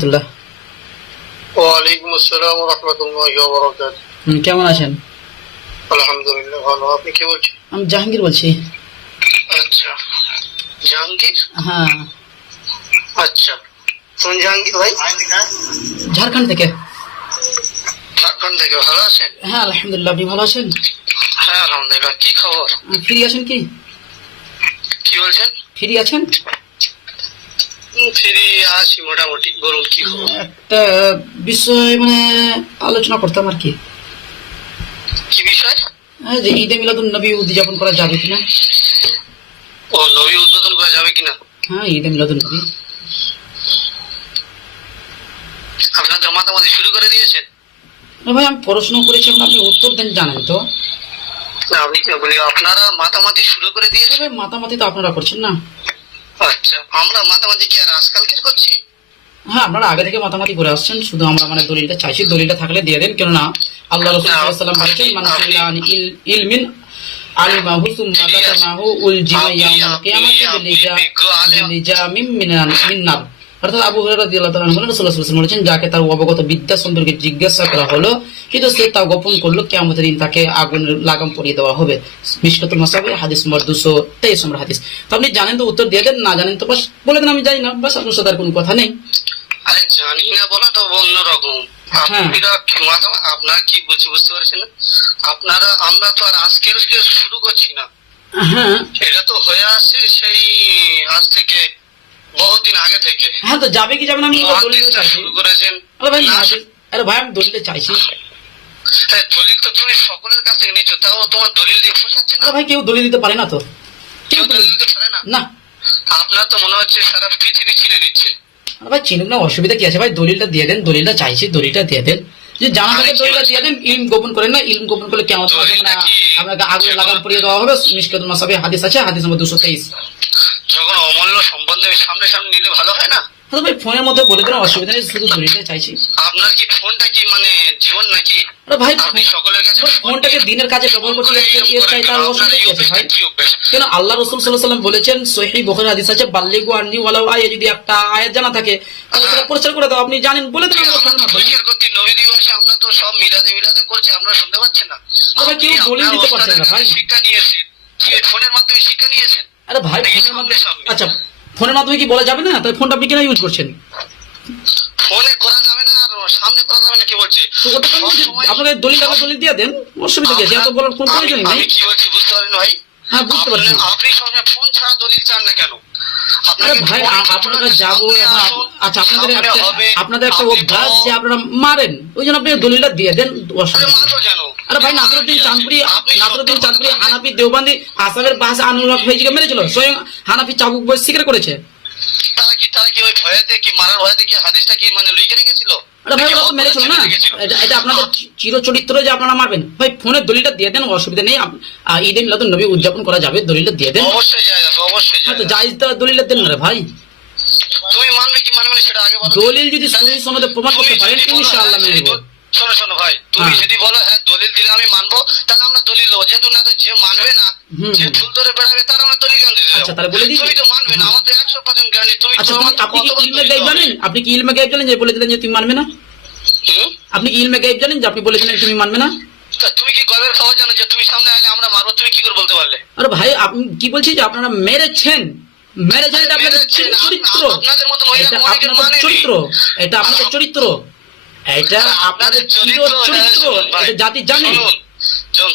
রহমতুল্লাহ। ওয়ালাইকুম আসসালাম ওয়া রাহমাতুল্লাহি ওয়া বারাকাতুহু। কেমন আছেন? আলহামদুলিল্লাহ ভালো। আপনি কে বলছেন? আমি জাহাঙ্গীর বলছি। আচ্ছা, জাহাঙ্গীর। হ্যাঁ, আচ্ছা, কোন জাহাঙ্গীর ভাই? ঝাড়খণ্ড থেকে। ঝাড়খণ্ড থেকে। ভালো আছেন? হ্যাঁ আলহামদুলিল্লাহ, আপনি ভালো আছেন? হ্যাঁ আলহামদুলিল্লাহ। কি খবর? ফ্রি আছেন কি? কি বলছেন? ফ্রি আছেন? ফ্রি আছি মোটামুটি। বলুন কি খবর? একটা বিষয় মানে আলোচনা করতাম আর কি। কি বিষয়? যে ঈদে মিলাদুন নবী উদযাপন করা যাবে কিনা। ও, নবী উদ্বোধন করা যাবে কিনা? হ্যাঁ, ঈদে মিলাদুন নবী। আপনাদের মাতামাতি শুরু করে দিয়েছেন? ভাই আমি পড়াশোনা করেছি, আপনি উত্তর দেন, জানেন তো। না, আমি কি বলি, আপনারা মাতামাতি শুরু করে দিয়েছেন? ভাই মাতামাতি তো আপনারা করছেন না। আচ্ছা, আমরা মাতামাতি কি আর আজকালকের করছি? হ্যাঁ, আপনারা আগে থেকে মাতামাতি করে আসছেন, শুধু আমরা মানে দলিলটা চাইছি, দলিলটা থাকলে দিয়ে দেন। কেননা আল্লাহ রাসূল সাল্লাল্লাহু আলাইহি ওয়াসাল্লাম বলেছেন, মান সুইলা আন ইলমিন আলিমাহু সুম্মা কাতামাহু উলজিমা ইয়াউমাল কিয়ামাতি বিলিজামিন মিনার। অর্থাৎ আবু হুরায়রা রাদিয়াল্লাহু তাআলা বলেন, রাসূলুল্লাহ সাল্লাল্লাহু আলাইহি ওয়াসাল্লাম বলেছেন, যাকে তার অবগত বিদ্যা সম্পর্কে জিজ্ঞাসা করা হলো কিন্তু সে তা গোপন করলো, কিয়ামতের দিন তাকে আগুনের লাগাম পরিয়ে দেওয়া হবে। মিশকাতুল মাসাবি হাদিস নম্বর 223 নম্বর হাদিস। তো আপনি জানেন তো উত্তর দিয়ে দেন, না জানেন তো বাস বলে দেন আমি জানি না, বাস আপনার সাথে আর কোনো কথা নেই। আরে জানি না বলা তো অন্যরকম। আপনারা কি বলছি বুঝতে পারছেন না? আপনারা, আমরা তো আর আজকের শুরু করছি না। হ্যাঁ, এটা তো হয়ে আসছে সেই আজ থেকে বহুদিন আগে থেকে। হ্যাঁ, তো যাবে কি যাবে না আমি দলিলটা চাইছি। শুরু করেছেন। আরে ভাই আরে ভাই আমি দলিলটা চাইছি। হ্যাঁ, দলিল তো তুমি সকলের কাছ থেকে নিচ্ছ, তাও তোমার দলিল দিয়ে পোষাচ্ছে না। আরে ভাই কেউ দলিল দিতে পারে না তো। কেউ দলিল দিতে পারে না? না। আপনার তো মনে হচ্ছে সারা পৃথিবী চিনে নিচ্ছে। আরে ভাই চিনুক না, অসুবিধা কি আছে ভাই, দলিলটা দিয়ে দেন, দলিলটা চাইছি, দলিলটা দিয়ে দেন। যে জানা থাকে দলিলটা দিয়ে দেন, ইলম গোপন করেন না, ইলম গোপন করলে কেমন আপনাকে আগুনে লাগাম পরিয়ে দেওয়া হবে। মিশকাতুল মাসাবি হাদিস আছে, হাদিস নম্বর 223। যখন অমূল্য সম্বন্ধে সামনে সামনে নিলে ভালো হয় না? আরে ভাই ফোনের মধ্যে বলে দেন, অসুবিধা নেই, শুধু দলিলটা চাইছি। আপনার কি ফোনটা কি মানে জীবন নাকি? আরে ভাই আপনি সকলের কাছে ফোনটাকে দিনের কাজে ব্যবহার করতে চাই, তার অসুবিধা কি আছে ভাই? কেন আল্লাহ রাসূল সাল্লাল্লাহু আলাইহি ওয়াসাল্লাম বলেছেন, সহিহ বুখারী হাদিস আছে, বাল্লিগু আন্নি ওয়ালাউ আয়া, যদি একটা আয়াত জানা থাকে তাহলে সেটা প্রচার করে দাও। আপনি জানেন বলে দেন আমার ফোনের মাধ্যমে। নবী দিবসে আমরা তো সব মিলাদে মিলাদে করছি, আপনারা শুনতে পাচ্ছেন না? আরে কেউ দলিল দিতে পারছে না ভাই। শিক্ষা নিয়েছেন কি ফোনের মাধ্যমে শিক্ষা নিয়েছেন? আরে ভাই ফোনের মাধ্যমে, আচ্ছা ফোনের মাধ্যমে কি বলা যাবে না? তাই ফোনটা আপনি কেন ইউজ করছেন? ফোনে করা যাবে না আর সামনে করা যাবে না কে বলছে? তো ওটা তো আপনাকে দলিল দিয়ে দেন, অসুবিধা কি আছে? এত বলার কোন প্রয়োজন নেই। আমি কি বলছি বুঝতে পারেন ভাই? হ্যাঁ বুঝতে পারছি। আপনি সবসময় ফোন ছাড়া দলিল চান না কেন? আরে ভাই আপনারা যাবো এখন। আচ্ছা আপনাদের একটা অভ্যাস যে আপনারা মারেন, ওই জন্য আপনি দলিলটা দিয়ে দেন, অসুবিধা নেই। আরে ভাই নাসরুদ্দিন চাঁদপুরি হানাফি দেওবন্দি আসামের ভাষা আনুরাগ হয়েছে মেরেছিল, স্বয়ং হানাফি চাবুক বই স্বীকার করেছে। তারা কি ওই ভয়েতে কি মারার ভয়েতে কি হাদিসটা কি মানে লিখে রেখেছিল? আরে ভাই ওরা তো মেরেছিল না, এটা আপনাদের চিরচরিত্র যে আপনারা মারবেন। ভাই ফোনের দলিলটা দিয়ে দেন, অসুবিধা নেই। ঈদে মিলাদুন নবী উদযাপন করা যাবে, দলিলটা দিয়ে দেন। অবশ্যই জায়েজ, অবশ্যই তো জায়েজ দলিলটা দেন না রে ভাই। তুমি মানবে কি মানবে না সেটা আগে বলো। দলিল যদি সহি সনদে প্রমাণ করতে পারেন ইনশাআল্লাহ মেনে নেব। শোনো শোনো ভাই, তুমি যদি বলো হ্যাঁ দলিল দিলে আমি মানবো, তাহলে আমরা দলিল দেবো। যেহেতু না তো যে মানবে না, যে ভুল ধরে বেড়াবে তার আমরা দলিল দিয়ে দেবো। আচ্ছা তাহলে বলে দিই, তুমি তো মানবে না, আমাদের 100% গ্যারান্টি। তুমি আচ্ছা আপনি কি ইলমে গায়ব জানেন? আপনি কি ইলমে গায়ব জানেন যে বলে দিলেন যে তুমি মানবে না? আপনি কি ইলমে গায়ব জানেন যে আপনি বলে দিলেন তুমি মানবে না? তুমি কি গবের খবর জানো যে তুমি সামনে আইলে আমরা মারবো? তুমি কি করে বলতে পারলে? আরে ভাই আপনি কি বলছি যে আপনারা মেরেছেন, এটা আপনাদের চরিত্র, এটা আপনাদের চরিত্র, এটা আপনাদের চরিত্র, এটা আপনাদের চরিত্র, এটা জাতি জানে।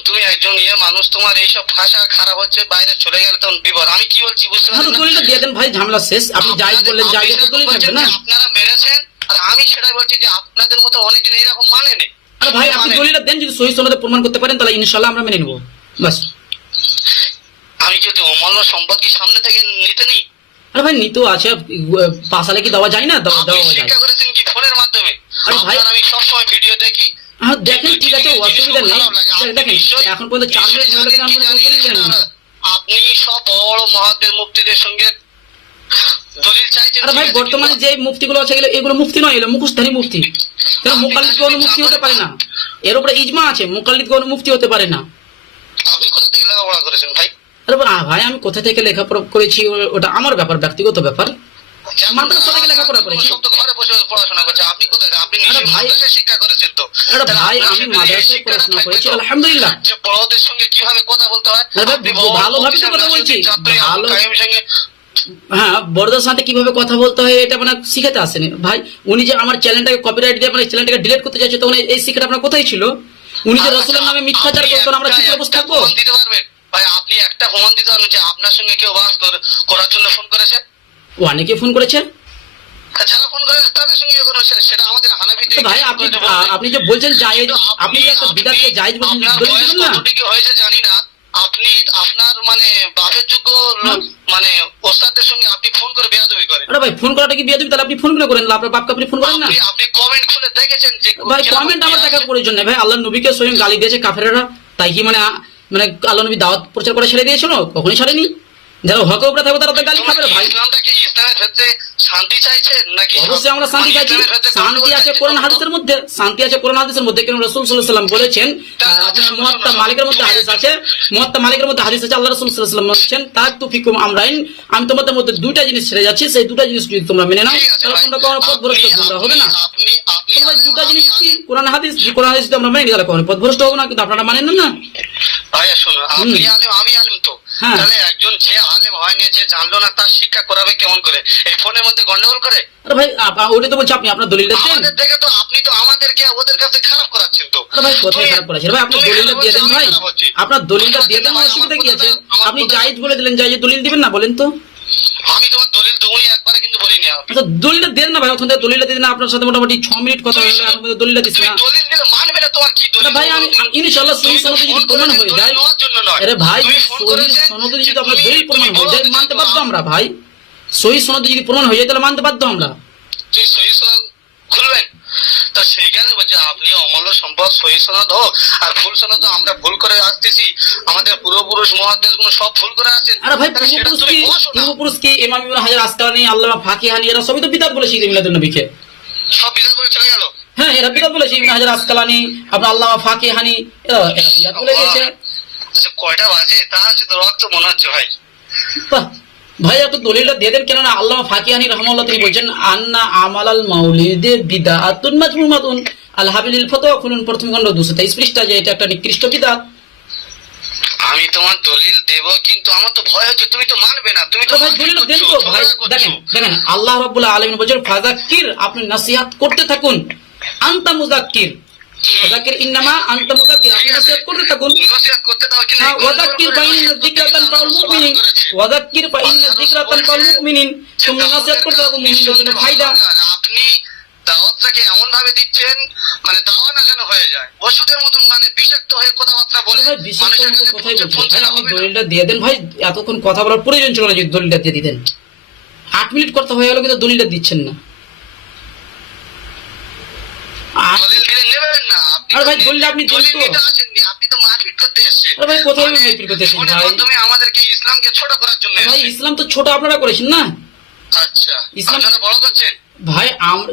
তুমি একজন মানুষ, তোমার এইসব ভাষা খারাপ হচ্ছে, বাইরে চলে গেলে তখন বিপদ। আমি কি বলছি বুঝতে পারছেন? দলিলটা দিয়ে দেন ভাই, ঝামেলা শেষ। আপনি জায়েজ বললেন, জায়েজ তো দলিল থাকবে না। আপনারা মেরেছেন আর আমি সেটাই বলছি যে আপনাদের মতো অনেকজন এরকম মানেনি। আরে ভাই আপনি দলিলটা দেন, যদি সহি সনদে প্রমাণ করতে পারেন তাহলে ইনশাআল্লাহ আমরা মেনে নেব। বাস। আমি যদি অমূল্য সম্পদ কি সামনে থেকে নিতে নেই? আরে ভাই নিতো আছে, পাশালে কি দেওয়া যায় না? দেওয়া যায়। শিক্ষা করেছেন কি ফোনের মাধ্যমে? আরে ভাই আমি সবসময় ভিডিও দেখি। হ্যাঁ দেখেন, ঠিক আছে, অসুবিধা নেই। দেখেন এখন পর্যন্ত 4 মিনিট হয়ে গেছে, আপনি সব বড় মহাদের মুফতিদের সঙ্গে দলিল চাইছেন। আরে ভাই বর্তমানে যে মুফতিগুলো আছে এগুলো মুফতি নয়, এগুলো মুখস্থধারী মুফতি। কারণ মুকাল্লিদ কোনো মুফতি হতে পারে না, এর উপরে ইজমা আছে, মুকাল্লিদ কোনো মুফতি হতে পারে না। আপনি কোথা থেকে লেখাপড়া করেছেন ভাই? আরে ভাই আমি কোথা থেকে লেখাপড়া করেছি ওটা আমার ব্যাপার, ব্যক্তিগত ব্যাপার। মাদ্রাসা থেকে লেখাপড়া করেছি। সব তো ঘরে বসে পড়াশোনা করছে, আপনি কোথায়? আপনি আরে নিশ্চয়ই ভাই, মাদ্রাসায় শিক্ষা করেছেন তো। আরে তাহলে ভাই আপনার আমি ভিতরে এই মাদ্রাসায় শিক্ষাটা পড়াশোনা থাকবে করেছি তো। আলহামদুলিল্লাহ। যে বড়দের সঙ্গে কিভাবে কথা বলতে হয়, আরে ভাই, আপনি ভালোভাবে তো কথা বলছি, ভালো। কায়েমের সঙ্গে হ্যাঁ, বড়দের সাথে কিভাবে কথা বলতে হয় এটা মানে শিখাতে আসেনি ভাই। উনি যে আমার চ্যানেলটাকে কপিরাইট দিয়ে মানে চ্যানেলটাকে ডিলিট করতে চাইছে, তখন এই শিক্ষাটা আপনার কোথায় ছিল? উনি যে রসুলের নামে মিথ্যাচার করতেন, আমরা চুপ করে বসে থাকবো? প্রমাণ দিতে পারবেন ভাই? আপনি একটা প্রমাণ দিতে পারবেন যে আপনার সঙ্গে কেউ বাস করার জন্য ফোন করেছে? ও অনেকে ফোন করেছে যারা ফোন করেছে তাদের সঙ্গে কোনো সেটা আমাদের হানাফিতে তো ভাই। আপনি যে বলছেন জায়েজ, আপনি যে একটা বিদাতকে জায়েজ বলছেন, আপনার দলিল বয়স দিবেন না? কতটুকু হয়েছে জানি না, আপনি আপনার মানে বাপের যোগ্য মানে ওস্তাদের সঙ্গে আপনি ফোন করে বেয়াদবি করেন। আরে ভাই, ফোন করাটা কি বিয়াদবি? তাহলে আপনি ফোন করে করেন, আপনার বাপকে আপনি ফোন করেন না? আপনি কমেন্ট খুলে দেখেছেন যে ভাই কমেন্ট আমার দেখার প্রয়োজন নেই ভাই। আল্লাহ নবীকে স্বয়ং গালি দিয়েছে কাফেররা, তাই কি মানে মানে আল্লাহ নবী দাওয়াত প্রচার করে ছেড়ে দিয়েছিল? কখনই ছাড়েনি। যারা হকের উপরে থাকবে তারা তো গালি খাবে ভাই। ইসলামটাকে ইসলামের ক্ষেত্রে শান্তি চাইছেন নাকি? অবশ্যই আমরা শান্তি চাইছি। শান্তি আছে কোরআন হাদিসের মধ্যে, শান্তি আছে কোরআন হাদিসের মধ্যে। কেন রাসূল সাল্লাল্লাহু আলাইহি ওয়াসাল্লাম বলেছেন, আপনার মুয়াত্তা মালিকের মধ্যে হাদিস আছে, মুয়াত্তা মালিকের মধ্যে হাদিস আছে, আল্লাহ রাসূল সাল্লাল্লাহু আলাইহি ওয়াসাল্লাম বলেছেন, তারাকতু ফিকুম আমরাইন, আমি তোমাদের মধ্যে দুইটা জিনিস ছেড়ে যাচ্ছি, সেই দুটা জিনিস যদি তোমরা মেনে নাও তাহলে তোমরা কোনো পথভ্রষ্ট হবে না। তোমরা দুটা জিনিস কি? কোরআন হাদিস, যে কোরআন হাদিস যদি আমরা মেনে নিই তাহলে কোনো পথভ্রষ্ট হবে না, কিন্তু আপনারা মানেন না। ভাইয়া শোনো, আপনি আলেম আমি আলেম তো, হ্যাঁ। তাহলে একজন যে আলেম হয়নি, যে জানলো না, তার শিক্ষা করাবে কেমন করে? এই ফোনের মধ্যে গন্ডগোল করে? আরে ভাই ওটা তো বলছি, আপনি আপনার দলিলটা দেন। আমাদের থেকে তো আপনি তো আমাদেরকে ওদের কাছে খারাপ করাচ্ছেন তো। আরে ভাই কোথায় খারাপ করেছেন ভাই? আপনি দলিলটা দিয়ে দেন ভাই, আপনার দলিলটা দিয়ে দেন, অসুবিধা কি আছে? আপনি জায়েজ বলে দিলেন, জায়েজ দলিল দিবেন না বলেন তো? আমি তোমার দলিল দুই একবারে কিন্তু বলিনি। আচ্ছা দলিলটা দেন না ভাই, ওখান থেকে দলিলটা দিয়ে দেন। আপনার সাথে মোটামুটি 6 মিনিট কথা হলো, এখন পর্যন্ত দলিলটা দিচ্ছি তুমি না। দলিল দিলে মানবে না, তোমার কি দলিল? ভাই আমি ইনশাআল্লাহ সহি সনদে যদি প্রমাণ হয়ে যায়, আরে ভাই সহি সনদে যদি আপনার দলিল প্রমাণ হয়ে যায় মানতে বাধ্য আমরা ভাই। সহি সনদে যদি প্রমাণ হয়ে যায় তাহলে মানতে বাধ্য আমরা। তুই সহি সনদ খুলবেন তা সেইখানে বলছে আপনি অমূল্য সম্পদ, সহি সনদ হোক আর ভুল সনদ আমরা ভুল করে আসতেছি, আমাদের পূর্বপুরুষ মহাদেশ গুলো সব ভুল করে আসছেন। আরে ভাই পূর্বপুরুষ কি ইমাম ইবনে হাজার আসকালানি, আল্লামা ফাকিহানি, এরা সবই তো বিদআত বলেছে মিলাদুন নবীকে। সব বিদাত বলে চলে গেল। হ্যাঁ এরা বিদআত বলেছে, ইবনে হাজার আসকালানি, আপনার আল্লামা ফাকিহানি, এরা বিদআত বলে গেছে। আচ্ছা কয়টা বাজে? তা হচ্ছে তো রক্ত মনে হচ্ছে ভাই। বাহ, ভাই একটু দলিলটা দিয়ে দেন। কেননা আল্লামা ফাকিহানি রাহমাহুল্লাহ তিনি বলছেন আন্না আমালাল মাউলিদে বিদআতুন মাজমুমাতুন আল হাবিলিল ফতোয়া খুলুন, প্রথম খণ্ড 223 পৃষ্ঠা, যে এটা একটা নিকৃষ্ট বিদআত। আমি তোমার দলিল দেব, কিন্তু আমার তো ভয় হচ্ছে তুমি তো মানবে না। তুমি তো ভাই দলিল দেন তো ভাই। দেখেন দেখেন আল্লাহ রাব্বুল আলামিন বলেন ফাযাক্কির, আপনি নসিহত করতে থাকুন, আনতা মুযাক্কির, ফাযাক্কির ইন্নামা আনতা মুযাক্কির, আপনি নসিহত করতে থাকুন। নসিহত করতে দাও, কিন্তু ওয়াযাক্কির ফাইন্না যিকরাতান ফাউল মুমিনিন, ওয়াযাক্কির ফাইন্না যিকরাতান ফাউল মুমিনিন, তুমি নসিহত করতে থাকো, মুমিনদের জন্য ফায়দা। আপনি দাওয়াতটাকে এমন ভাবে দিচ্ছেন মানে দাওয়া না যেন হয়ে যায় ওষুধের মতন, মানে বিষাক্ত হয়ে কথাবার্তা বলে ভাই বিশেষ মানুষের করে কাছে কথাই বলছি পৌঁছে ভাই, না আপনি হবে না। দলিলটা দিয়ে দেন ভাই। এতক্ষণ কথা বলার প্রয়োজন ছিল না, যদি দলিলটা দিয়ে দিতেন। 8 মিনিট কথা হয়ে গেল কিন্তু দলিলটা দিচ্ছেন না। দলিল দিলে নেবেন না আপনি। আরে ভাই দলিল আপনি দেন দলিল তো। নিতে আসেননি, আপনি তো মারপিট করতে এসেছেন। আরে ভাই কোথায় মারপিট করতে এসেছেন ফোনের ভাই? মাধ্যমে আমাদেরকে ইসলামকে ছোট করার জন্য ভাই এসেছেন। ইসলাম তো ছোট আপনারা করেছেন না। আচ্ছা ইসলাম- আপনারা বড় করছেন। ভাই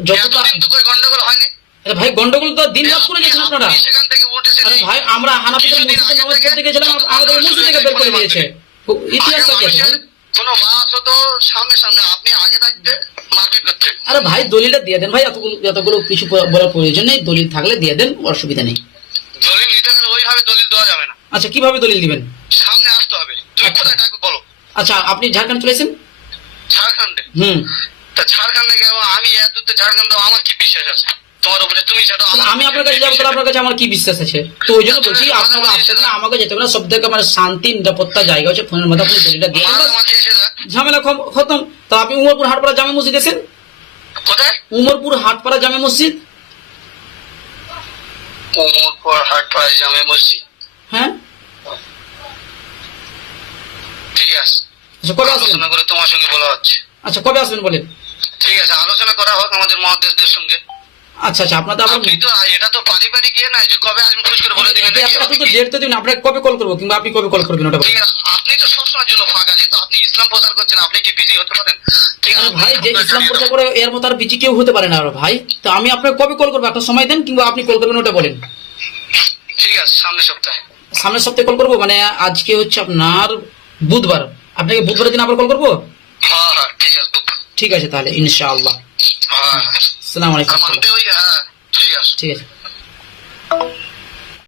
যতটা এতদিন তো কোনো গন্ডগোল হয়নি। আরে ভাই গন্ডগোল তো দিন রাত করে গেছেন আপনারা। আপনি সেখান থেকে উঠেছেন। আরে ভাই আমরা হানাফিদের মসজিদে নামাজ পড়তে গেছিলাম, আমাদের মসজিদ থেকে বের করে দিয়েছে। ইতিহাসটা কি আছে ভাই? কোন বাস হতো সামনে সামনে, আপনি আগে থাকতে মারপিট করতেন। আরে ভাই দলিলটা দিয়ে দেন ভাই, এতগুলো কিছু বলার প্রয়োজন নেই। দলিল থাকলে দিয়ে দেন, অসুবিধা নেই। দলিল নিতে গেলে ওইভাবে দলিল দেওয়া যাবে না, আচ্ছা কিভাবে দলিল দিবেন? সামনে আসতে হবে। তুমি কোথায় থাকবে বলো? আচ্ছা আপনি ঝাড়খণ্ড চলেছেন? ঝাড়খণ্ডে। তা ঝাড়খণ্ডে গেলে আমি এত দূর ঝাড়খণ্ডে, আমার কি বিশ্বাস আছে তোমার উপরে? তুমি সেটা আমি আপনার কাছে যাবো, তাহলে আপনার কাছে আমার কি বিশ্বাস আছে? তো ওই জন্য বলছি আপনাকে আসতে হবে না, আমাকে যেতে হবে না। সব থেকে আমার শান্তি নিরাপত্তা জায়গা হচ্ছে ফোনের মধ্যে আপনি দলিলটা দিয়ে দেন, মাঝে এসে যা। ঝামেলা খতম। তা আপনি উমরপুর হাটপাড়া জামে মসজিদ আছেন? কোথায়? উমরপুর হাটপাড়া জামে মসজিদ। উমরপুর হাটপাড়া জামে মসজিদ। হ্যাঁ ঠিক আছে, আচ্ছা কবে আসবেন? আলোচনা করে তোমার সঙ্গে বলা হচ্ছে। আচ্ছা কবে আসবেন বলেন? ঠিক আছে, আলোচনা করা হোক আমাদের মহাদেশদের সঙ্গে। আচ্ছা আচ্ছা আপনাদের আবার আপনি তো এটা তো পারিবারিক ইয়ে নাই যে কবে আসবেন খুশ করে বলে দিবেন নাকি? আপনি তো ডেট তো দিন, আপনাকে কবে কল করবো, কিংবা আপনি কবে কল করবেন ওটা বলুন। ঠিক আছে, আপনি তো সবসময়ের জন্য ফাঁকা, যেহেতু আপনি ইসলাম প্রচার করছেন, আপনি কি বিজি হতে পারেন? ঠিক আছে ভাই যে ইসলাম প্রচার করে এর মতো আর বিজি কেউ হতে পারে না আর ভাই। তো আমি আপনাকে কবে কল করবো একটা সময় দেন, কিংবা আপনি কল করবেন ওটা বলেন। ঠিক আছে, সামনের সপ্তাহে। সামনের সপ্তাহে কল করবো, মানে আজকে হচ্ছে আপনার বুধবার, আপনাকে বুধবারের দিন আবার কল করবো। হ্যাঁ হ্যাঁ ঠিক আছে। ঠিক আছে তাহলে ইনশাআল্লাহ। হ্যাঁ আসসালামু আলাইকুম। তার মানে ওই হ্যাঁ ঠিক আছে। ঠিক আছে।